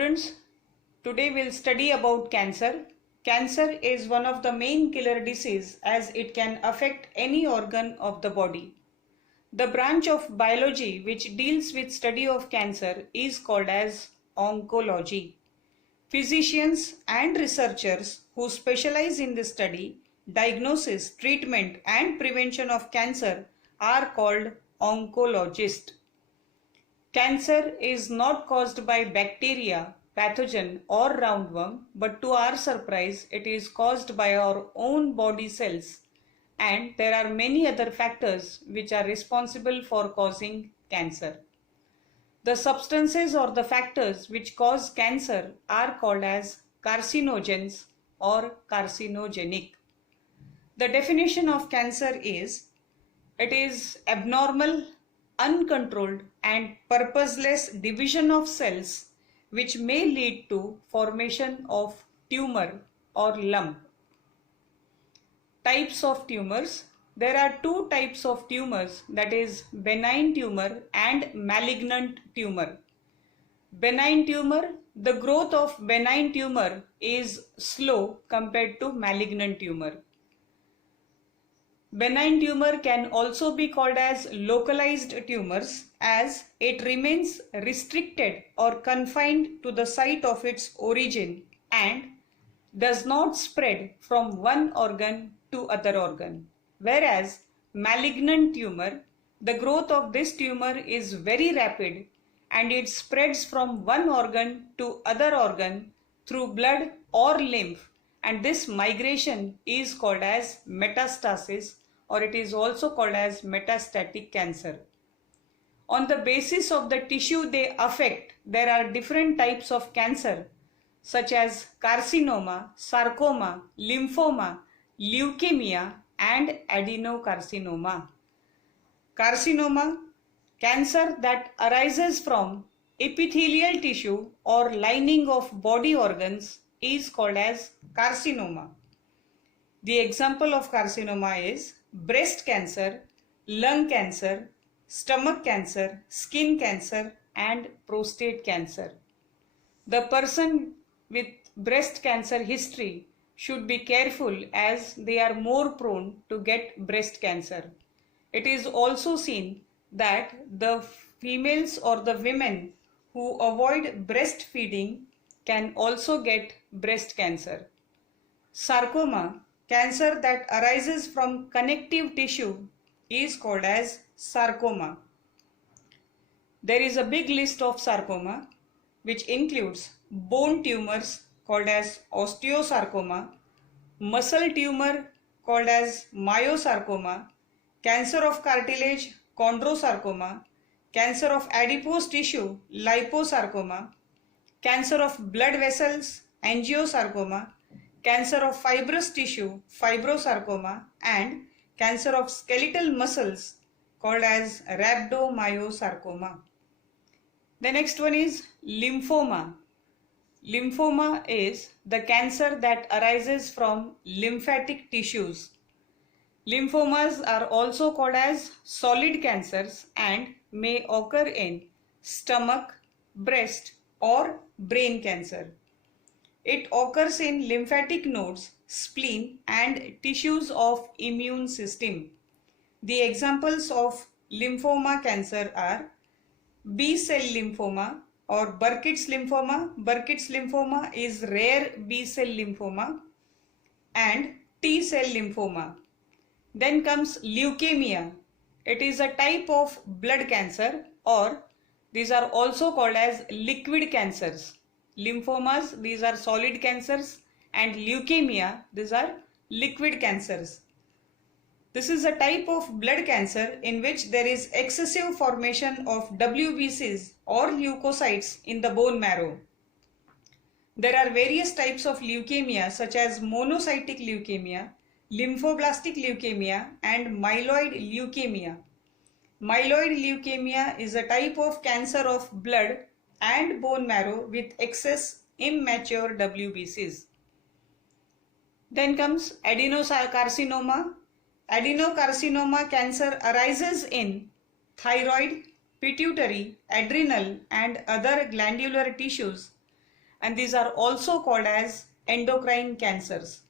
students, today we'll study about cancer. Cancer is one of the main killer disease as it can affect any organ of the body. The branch of biology which deals with study of cancer is called as oncology. Physicians and researchers who specialize in this study, diagnosis, treatment and prevention of cancer are called oncologists. Cancer is not caused by bacteria, pathogen or roundworm, but to our surprise it is caused by our own body cells, and there are many other factors which are responsible for causing cancer. The substances or the factors which cause cancer are called as carcinogens or carcinogenic. The definition of cancer is, it is abnormal, uncontrolled and purposeless division of cells which may lead to formation of tumor or lump. Types of tumors. There are two types of tumors, that is benign tumor and malignant tumor. Benign tumor, the growth of benign tumor is slow compared to malignant tumor. Benign tumor can also be called as localized tumors as it remains restricted or confined to the site of its origin and does not spread from one organ to other organ. Whereas malignant tumor, the growth of this tumor is very rapid and it spreads from one organ to other organ through blood or lymph, and this migration is called as metastasis, or it is also called as metastatic cancer. On the basis of the tissue they affect, there are different types of cancer such as carcinoma, sarcoma, lymphoma, leukemia and adenocarcinoma. Carcinoma, cancer that arises from epithelial tissue or lining of body organs, is called as carcinoma. The example of carcinoma is breast cancer, lung cancer, stomach cancer, skin cancer and prostate cancer. The person with breast cancer history should be careful as they are more prone to get breast cancer. It is also seen that the females or the women who avoid breastfeeding can also get breast cancer. Sarcoma, cancer that arises from connective tissue, is called as sarcoma. There is a big list of sarcoma which includes bone tumors called as osteosarcoma, muscle tumor called as myosarcoma, cancer of cartilage chondrosarcoma, cancer of adipose tissue liposarcoma, cancer of blood vessels angiosarcoma, cancer of fibrous tissue fibrosarcoma and cancer of skeletal muscles called as rhabdomyosarcoma. The next one is lymphoma. Lymphoma is the cancer that arises from lymphatic tissues. Lymphomas are also called as solid cancers and may occur in stomach, breast or brain cancer. It occurs in lymphatic nodes, spleen and tissues of immune system. The examples of lymphoma cancer are B-cell lymphoma or Burkitt's lymphoma. Burkitt's lymphoma is rare B-cell lymphoma, and T-cell lymphoma. Then comes leukemia. It is a type of blood cancer, or these are also called as liquid cancers. Lymphomas, these are solid cancers, and leukemia, these are liquid cancers. This is a type of blood cancer in which there is excessive formation of WBCs or leukocytes in the bone marrow. There are various types of leukemia such as monocytic leukemia, lymphoblastic leukemia and myeloid leukemia. Myeloid leukemia is a type of cancer of blood and bone marrow with excess immature WBCs. Then comes adenocarcinoma. Adenocarcinoma cancer arises in thyroid, pituitary, adrenal and other glandular tissues and these are also called as endocrine cancers.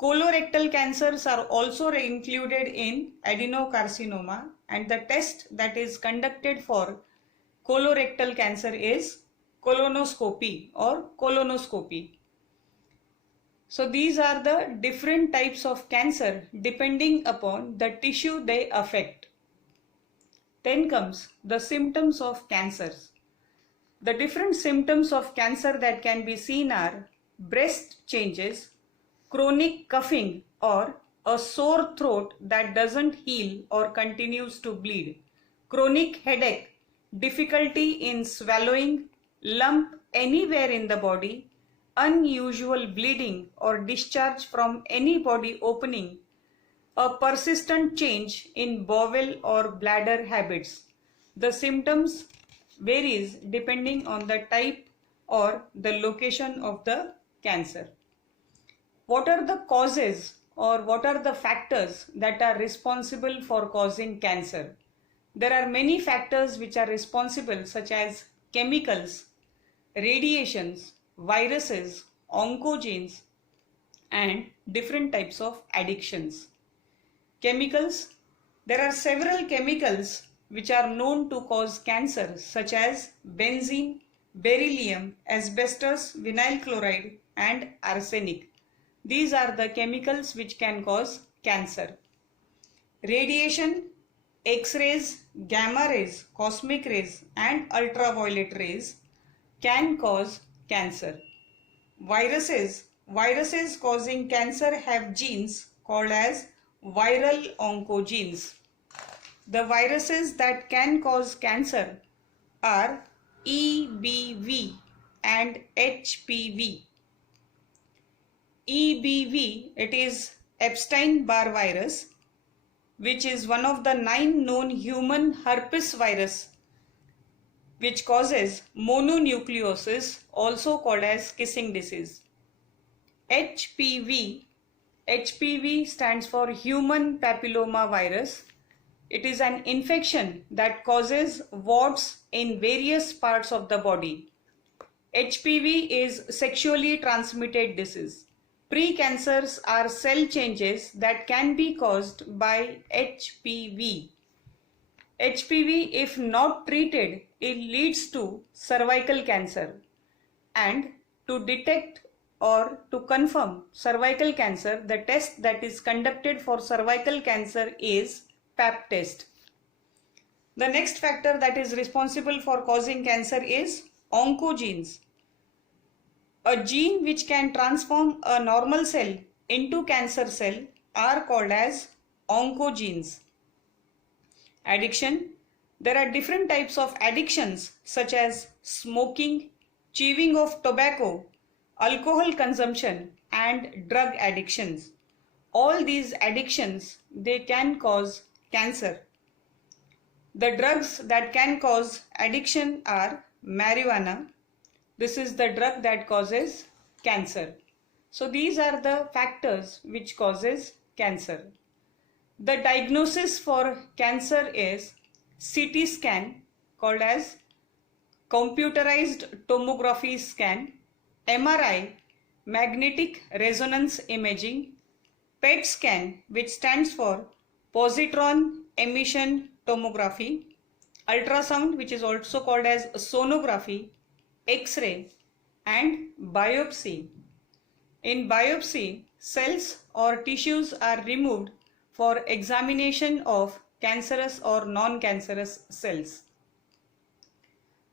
Colorectal cancers are also included in adenocarcinoma, and the test that is conducted for colorectal cancer is colonoscopy or colonoscopy. So these are the different types of cancer depending upon the tissue they affect. Then comes the symptoms of cancers. The different symptoms of cancer that can be seen are breast changes, chronic coughing or a sore throat that doesn't heal or continues to bleed, chronic headache, difficulty in swallowing, lump anywhere in the body, unusual bleeding or discharge from any body opening, a persistent change in bowel or bladder habits. The symptoms varies depending on the type or the location of the cancer. What are the causes or what are the factors that are responsible for causing cancer? There are many factors which are responsible, such as chemicals, radiations, viruses, oncogenes, and different types of addictions. Chemicals. There are several chemicals which are known to cause cancer, such as benzene, beryllium, asbestos, vinyl chloride, and arsenic. These are the chemicals which can cause cancer. Radiation, X-rays, gamma rays, cosmic rays, and ultraviolet rays can cause cancer. Viruses causing cancer have genes called as viral oncogenes. The viruses that can cause cancer are EBV and HPV. EBV, it is Epstein-Barr virus, which is one of the 9 known human herpes virus, which causes mononucleosis, also called as kissing disease. HPV stands for human papilloma virus. It is an infection that causes warts in various parts of the body. HPV is sexually transmitted disease. Precancers are cell changes that can be caused by HPV. HPV, if not treated, it leads to cervical cancer. And to detect or to confirm cervical cancer, the test that is conducted for cervical cancer is Pap test. The next factor that is responsible for causing cancer is oncogenes. A gene which can transform a normal cell into cancer cell are called as oncogenes. Addiction. There are different types of addictions, such as smoking, chewing of tobacco, alcohol consumption, and drug addictions. All these addictions, they can cause cancer. The drugs that can cause addiction are marijuana. This is the drug that causes cancer. So these are the factors which causes cancer. The diagnosis for cancer is CT scan, called as computerized tomography scan, MRI, magnetic resonance imaging, PET scan, which stands for positron emission tomography, ultrasound, which is also called as sonography, X-ray, and biopsy. In biopsy, cells or tissues are removed for examination of cancerous or non-cancerous cells.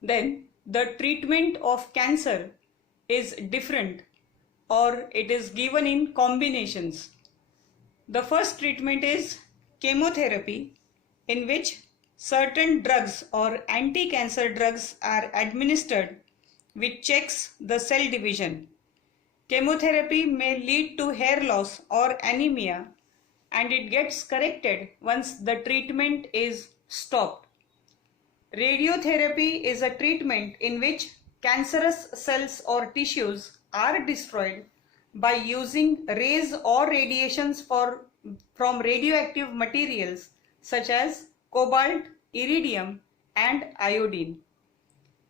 Then the treatment of cancer is different, or it is given in combinations. The first treatment is chemotherapy, in which certain drugs or anti-cancer drugs are administered, which checks the cell division. Chemotherapy may lead to hair loss or anemia, and it gets corrected once the treatment is stopped. Radiotherapy is a treatment in which cancerous cells or tissues are destroyed by using rays or radiations from radioactive materials such as cobalt, iridium, and iodine.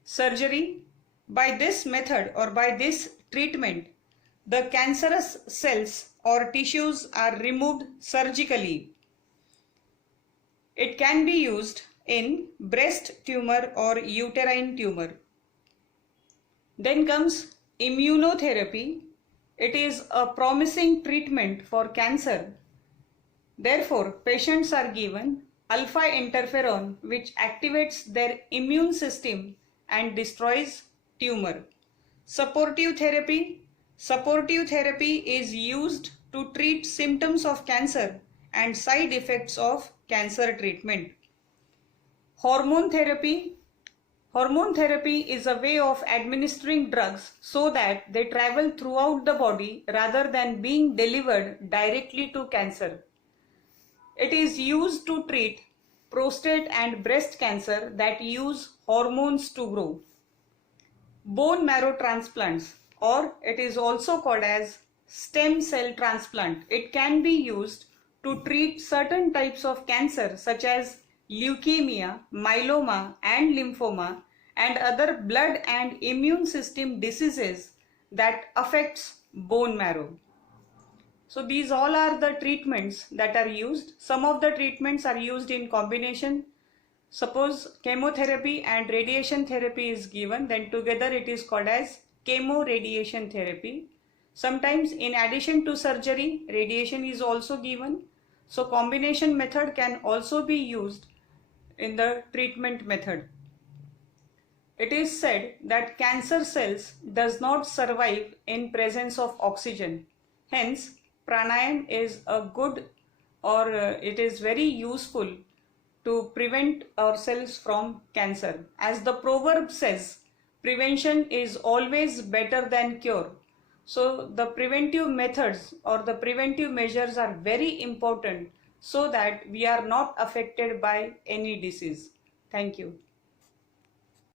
Surgery. By this method or by this treatment, the cancerous cells or tissues are removed surgically. It can be used in breast tumor or uterine tumor. Then comes immunotherapy. It is a promising treatment for cancer. Therefore, patients are given alpha interferon, which activates their immune system and destroys tumor. Supportive therapy. Supportive therapy is used to treat symptoms of cancer and side effects of cancer treatment. Hormone therapy. Hormone therapy is a way of administering drugs so that they travel throughout the body rather than being delivered directly to cancer. It is used to treat prostate and breast cancer that use hormones to grow. Bone marrow transplants, or it is also called as stem cell transplant. It can be used to treat certain types of cancer such as leukemia, myeloma and lymphoma and other blood and immune system diseases that affects bone marrow. So these all are the treatments that are used. Some of the treatments are used in combination. Suppose chemotherapy and radiation therapy is given, then together it is called as chemoradiation therapy. Sometimes in addition to surgery, radiation is also given. So combination method can also be used in the treatment method. It is said that cancer cells does not survive in presence of oxygen. Hence, pranayam is a good or it is very useful to prevent ourselves from cancer. As the proverb says, prevention is always better than cure. So the preventive methods or the preventive measures are very important so that we are not affected by any disease. Thank you.